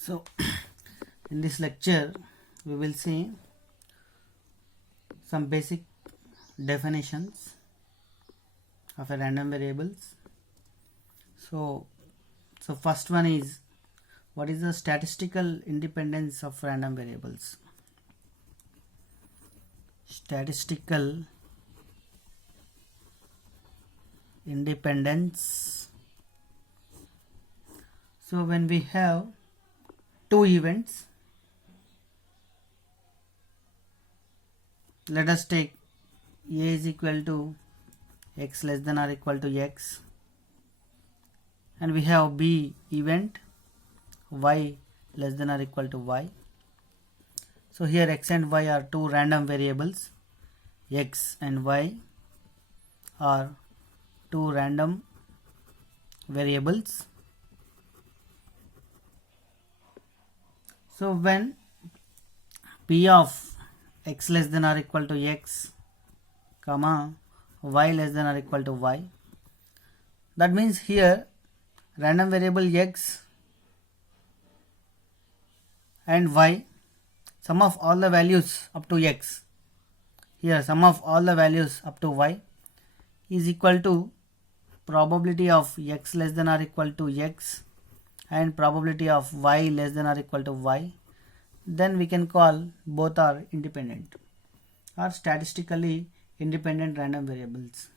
So in this lecture we will see some basic definitions of a random variables. So first one is, what is the statistical independence of random variables? Statistical independence. So when we have two events, let us take A is equal to x less than or equal to x, and we have B event y less than or equal to y. So here x and y are two random variables, x and y are two random variables. So when p of x less than or equal to x comma y less than or equal to y, that means here random variable x and y, sum of all the values up to x, here sum of all the values up to y is equal to probability of x less than or equal to x and probability of y less than or equal to y. Then we can call both are independent or statistically independent random variables.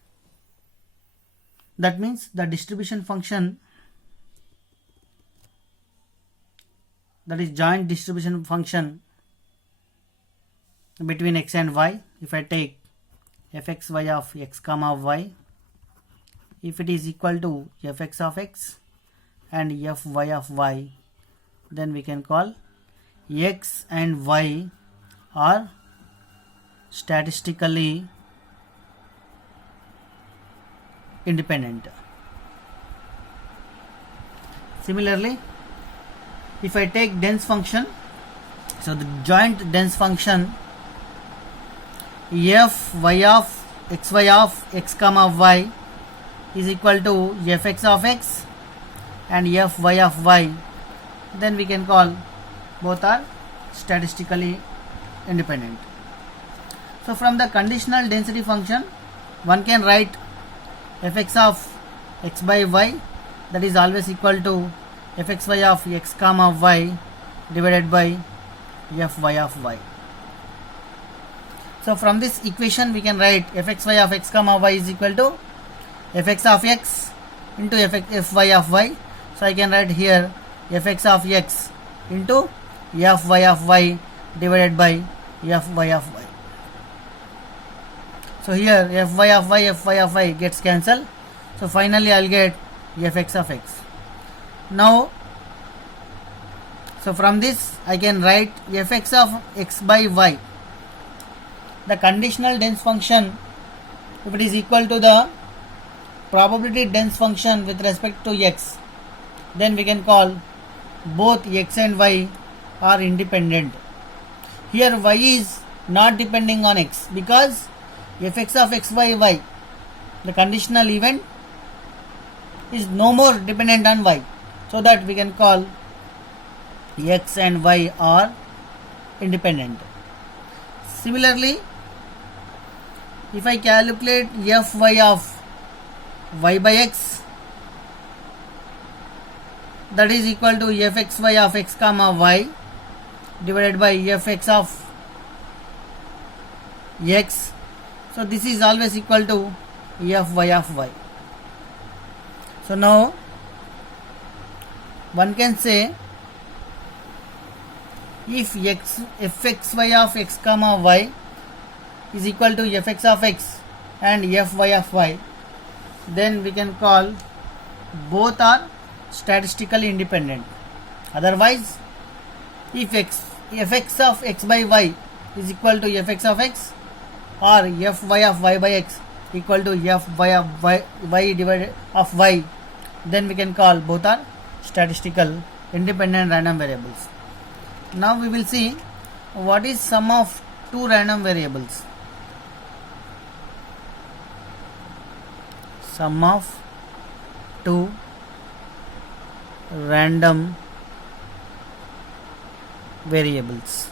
That means the distribution function, that is joint distribution function between x and y, if I take fxy of x comma y, if it is equal to fx of x and fy of y, then we can call x and y are statistically independent. Similarly, if I take dense function, so the joint dense function fy of xy of x comma y is equal to fx of x and fy of y, then we can call both are statistically independent. So from the conditional density function, one can write fx of x by y, that is always equal to fxy of x comma y divided by fy of y. So from this equation we can write fxy of x comma y is equal to fx of x into fy of y. So I can write here fx of x into fy of y divided by fy of y. So here fy of y gets cancelled. So finally I will get fx of x. Now, so from this I can write fx of x by y, the conditional dense function, if it is equal to the probability dense function with respect to x, then we can call both x and y are independent. Here y is not depending on x because fx of x by y, the conditional event, is no more dependent on y, so that we can call x and y are independent. Similarly, if I calculate fy of y by x, that is equal to fxy of x comma y divided by fx of x. So this is always equal to fy of y. So now one can say if fxy of x comma y is equal to fx of x and fy of y, then we can call both are statistically independent. Otherwise, if fx of x by y is equal to fx of x or fy of y by x equal to fy of y divided of y, then we can call both are statistical independent random variables. Now we will see what is sum of two random variables. Sum of two random variables.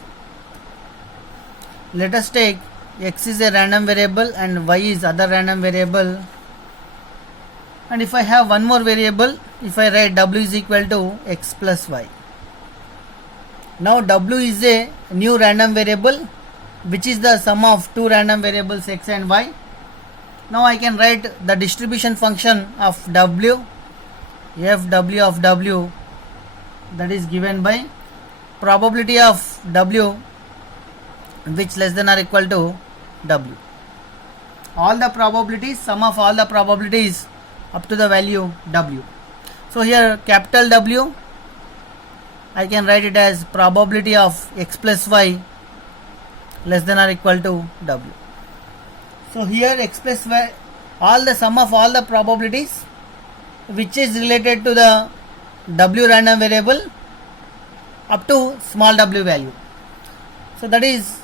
Let us take x is a random variable and y is other random variable, and if I have one more variable, if I write w is equal to x plus y. Now w is a new random variable which is the sum of two random variables x and y. Now I can write the distribution function of w, f w of w, that is given by probability of w which less than or equal to w. All the probabilities, sum of all the probabilities up to the value w. So here capital W, I can write it as probability of x plus y less than or equal to w. So here x plus y, all the sum of all the probabilities which is related to the w random variable up to small w value. So that is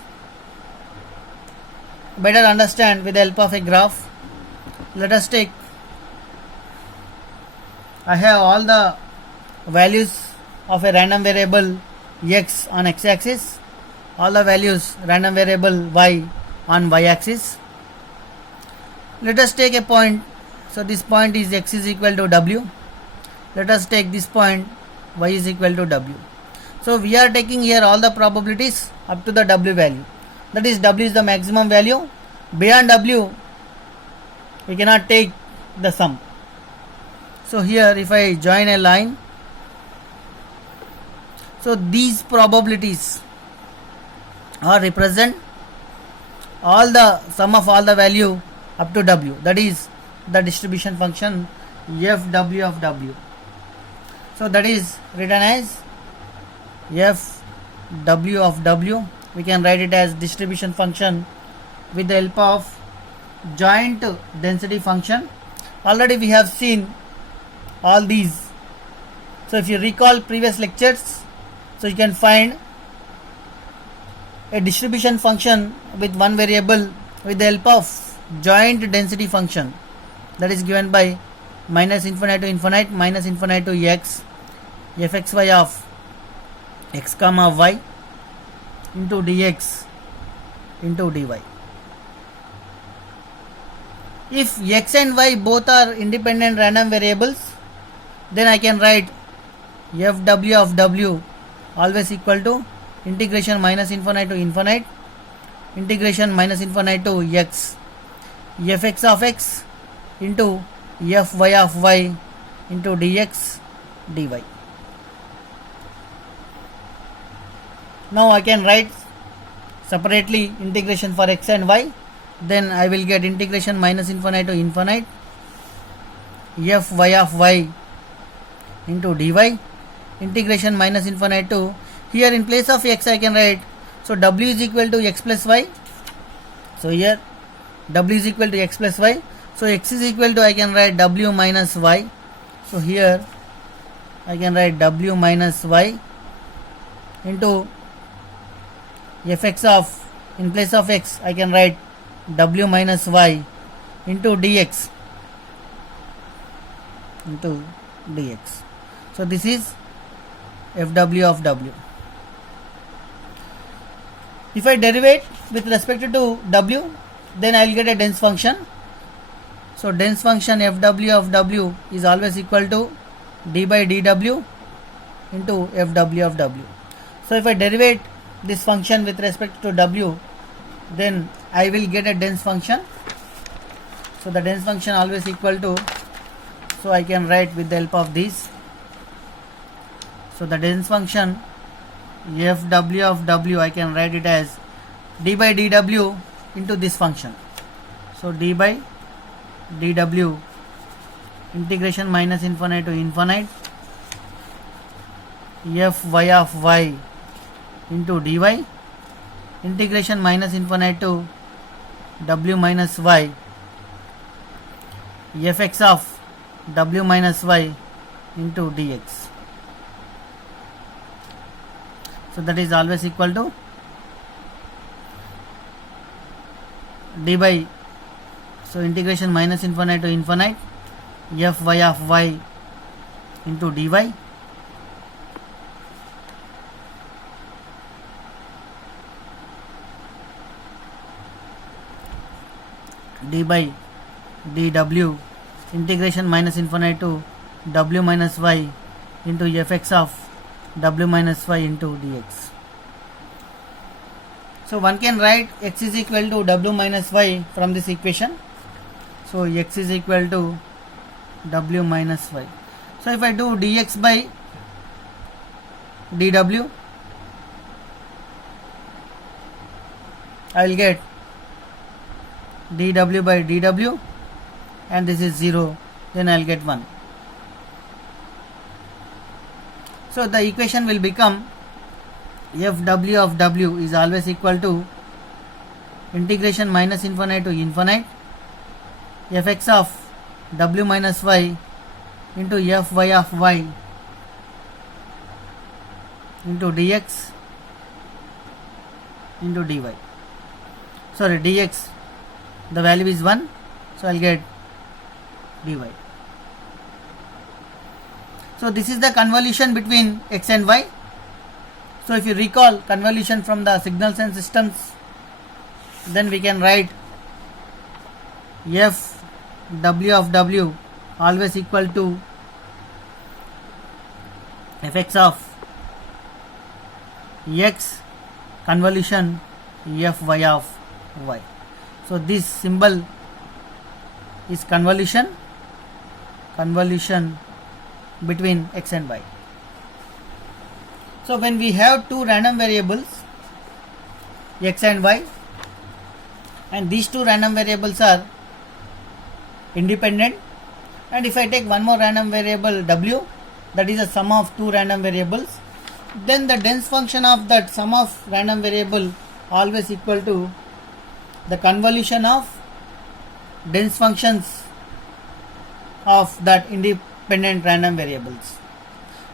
better understand with the help of a graph. Let us take, I have all the values of a random variable x on x axis, all the values random variable y on y axis. Let us take a point. So this point is x is equal to w. Let us take this point y is equal to w. So we are taking here all the probabilities up to the w value. That is w is the maximum value. Beyond w we cannot take the sum. So here if I join a line, so these probabilities are represent all the sum of all the value up to w, that is the distribution function f w of w. So that is written as f w of w. We can write it as distribution function with the help of joint density function. Already we have seen all these. So if you recall previous lectures, so you can find a distribution function with one variable with the help of joint density function, that is given by minus infinite to infinite minus infinite to x fxy of x comma y into dx into dy. If x and y both are independent random variables, then I can write f w of w always equal to integration minus infinite to infinite integration minus infinite to x fx of x into fy of y into dx dy. Now I can write separately integration for x and y. Then I will get integration minus infinite to infinite fy of y into dy integration minus infinite to, here in place of x I can write, so w is equal to x plus y. So here w is equal to x plus y. So x is equal to, I can write w minus y. So here I can write w minus y into fx of, in place of x I can write w minus y into dx into dx. So this is fw of w. If I derivate with respect to w, then I will get a dense function. So dense function fw of w is always equal to d by dw into fw of w. So if I derivate this function with respect to w, then I will get a dense function. So the dense function always equal to, so I can write with the help of this. So the dense function fw of w, I can write it as d by dw into this function. So d by dw integration minus infinite to infinite fy of y into dy integration minus infinite to w minus y fx of w minus y into dx. So that is always equal to d by, so integration minus infinite to infinite fy of y into dy d by dw integration minus infinite to w minus y into fx of w minus y into dx. So one can write x is equal to w minus y from this equation. So x is equal to w minus y. So if I do dx by dw, I will get dw by dw, and this is 0, then I will get 1. So the equation will become fw of w is always equal to integration minus infinite to infinite fx of w minus y into fy of y into dx into dy. Sorry, dx, the value is 1, so I will get dy. So this is the convolution between x and y. So if you recall convolution from the signals and systems, then we can write f w of w always equal to fx of x convolution fy of y. So this symbol is convolution between x and y. So when we have two random variables x and y, and these two random variables are independent, and if I take one more random variable w, that is the sum of two random variables, then the dense function of that sum of random variable always equal to the convolution of dense functions of that independent random variables.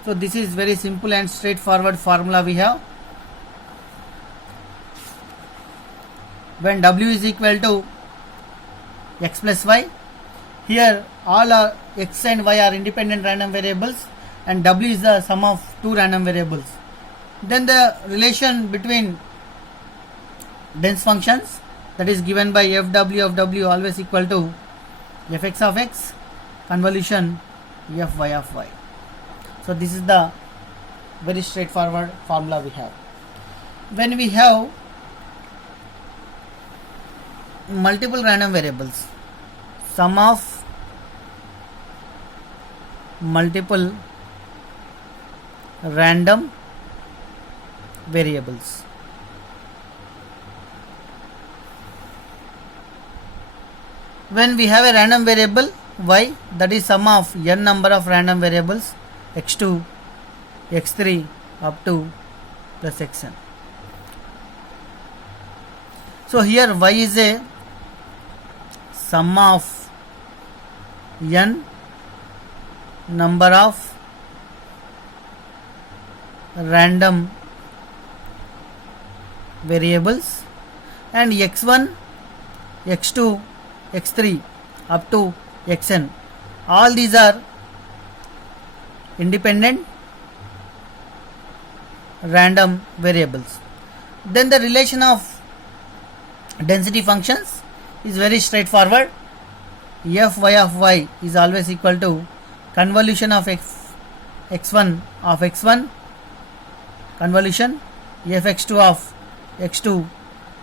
So this is very simple and straightforward formula we have. When w is equal to x plus y, here all our x and y are independent random variables and w is the sum of two random variables. Then the relation between dense functions, that is given by fw of w always equal to fx of x convolution fy of y. So this is the very straightforward formula we have. When we have multiple random variables, sum of multiple random variables. When we have a random variable y, that is sum of n number of random variables x2, x3 up to plus xn. So here y is a sum of n number of random variables, and x1, x2, x3 up to xn, all these are independent random variables. Then the relation of density functions is very straightforward. Fy of y is always equal to convolution of x1 of x1 convolution fx2 of x2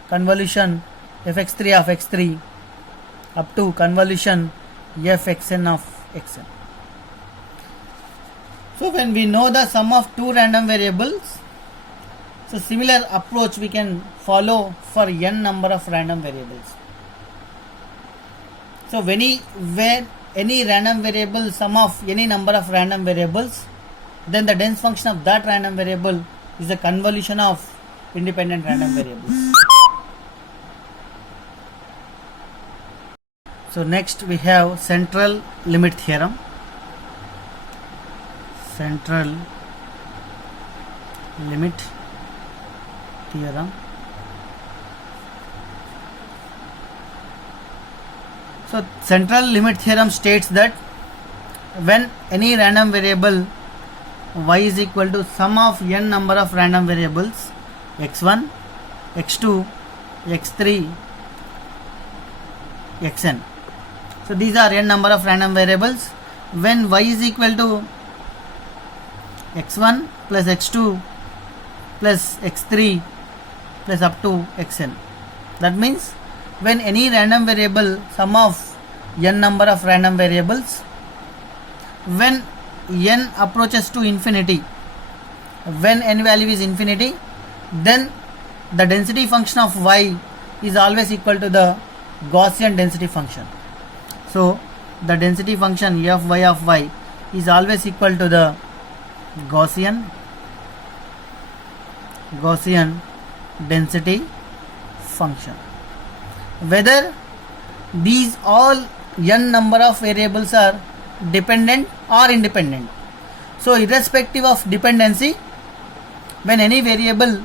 convolution fx3 of x3 up to convolution fxn of xn. So when we know the sum of two random variables, so similar approach we can follow for n number of random variables. So when any random variable sum of any number of random variables, then the dense function of that random variable is the convolution of independent random variables. So next we have central limit theorem. Central limit theorem. So central limit theorem states that when any random variable y is equal to sum of n number of random variables x1, x2, x3 xn. So these are n number of random variables. When y is equal to x1 plus x2 plus x3 plus up to xn. That means when any random variable, sum of n number of random variables, when n approaches to infinity, when n value is infinity, then the density function of y is always equal to the Gaussian density function. So the density function f y of y is always equal to the Gaussian density function. Whether these all n number of variables are dependent or independent. So irrespective of dependency, when any variable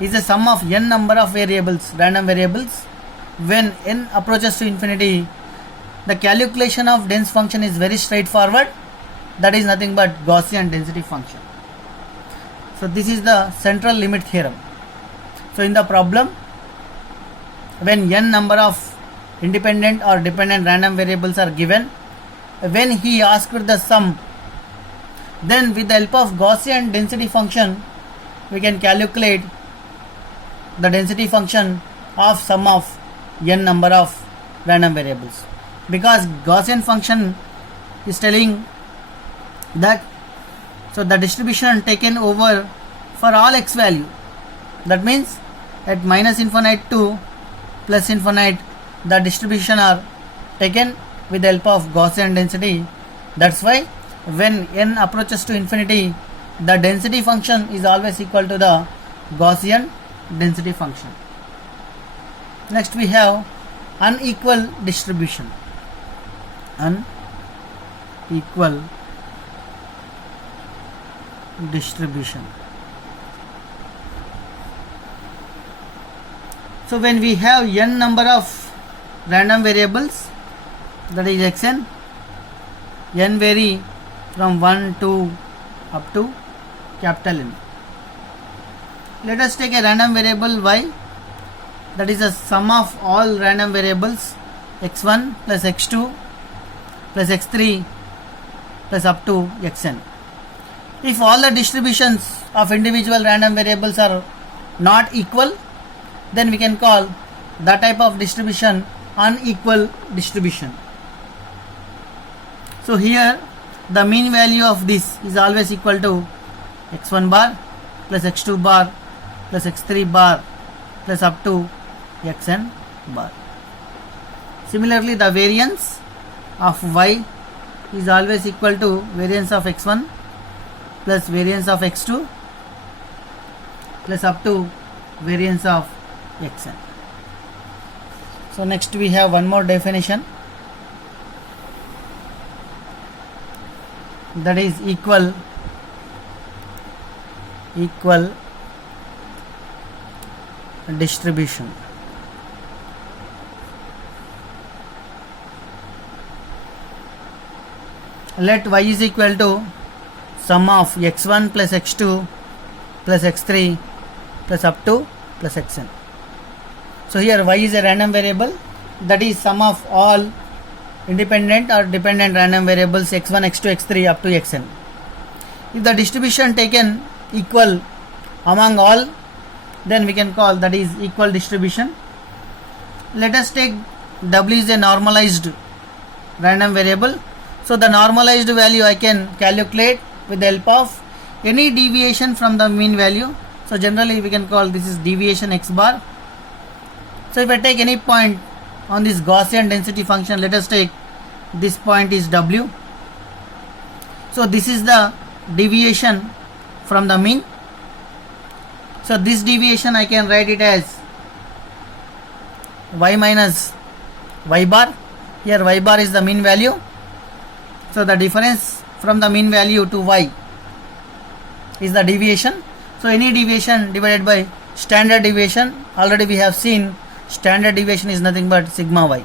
is a sum of n number of variables, random variables, when n approaches to infinity, the calculation of dense function is very straightforward. That is nothing but Gaussian density function. So this is the central limit theorem. So in the problem, when n number of independent or dependent random variables are given, when he asked the sum, then with the help of Gaussian density function, we can calculate the density function of sum of n number of random variables. Because Gaussian function is telling that, so the distribution taken over for all x value, that means at minus infinite to plus infinite, the distribution are taken with the help of Gaussian density. That's why when n approaches to infinity, the density function is always equal to the Gaussian density function. Next we have unequal distribution. Unequal distribution. So when we have n number of random variables, that is xn, n vary from 1 to up to capital N. Let us take a random variable y, that is a sum of all random variables x1 plus x2 plus x3 plus up to xn. If all the distributions of individual random variables are not equal, then we can call that type of distribution unequal distribution. So here the mean value of this is always equal to x1 bar plus x2 bar plus x3 bar plus up to xn bar. Similarly, the variance of y is always equal to variance of x1 plus variance of x2 plus up to variance of xn. So next we have one more definition, that is equal distribution. Let y is equal to sum of x1 plus x2 plus x3 plus up to plus xn. So here y is a random variable, that is sum of all independent or dependent random variables x1, x2, x3 up to xn. If the distribution taken equal among all, then we can call that is equal distribution. Let us take w is a normalized random variable. So the normalized value I can calculate with the help of any deviation from the mean value. So generally we can call this is deviation x bar. So if I take any point on this Gaussian density function, let us take this point is w. So this is the deviation from the mean. So this deviation I can write it as y minus y bar. Here y bar is the mean value. So the difference from the mean value to y is the deviation. So any deviation divided by standard deviation, already we have seen standard deviation is nothing but sigma y.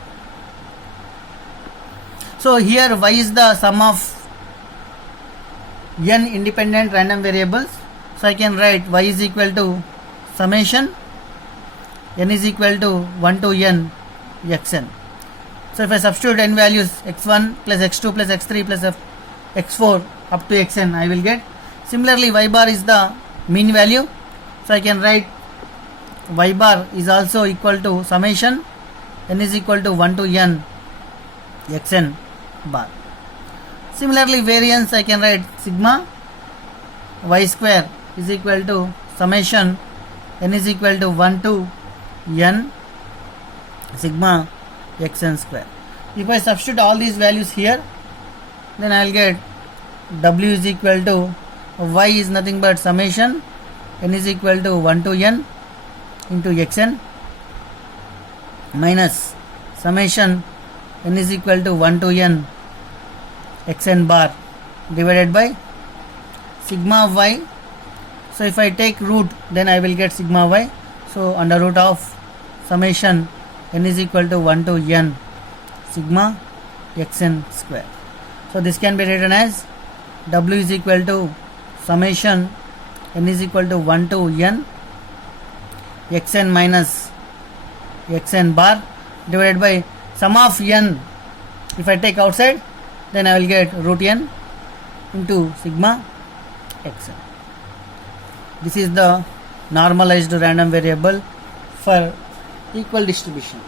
So here y is the sum of n independent random variables. So I can write y is equal to summation n is equal to 1 to n xn. So if I substitute n values x1 plus x2 plus x3 plus x4 up to xn, I will get. Similarly, y bar is the mean value. So I can write y bar is also equal to summation n is equal to 1 to n xn bar. Similarly, variance I can write sigma y square is equal to summation n is equal to 1 to n sigma xn square. If I substitute all these values here, then I will get w is equal to y is nothing but summation n is equal to 1 to n into xn minus summation n is equal to 1 to n xn bar divided by sigma y. So if I take root, then I will get sigma y. So under root of summation n is equal to 1 to n sigma xn square. So this can be written as w is equal to summation n is equal to 1 to n xn minus xn bar divided by sum of n. If I take outside, then I will get root n into sigma xn. This is the normalized random variable for equal distribution.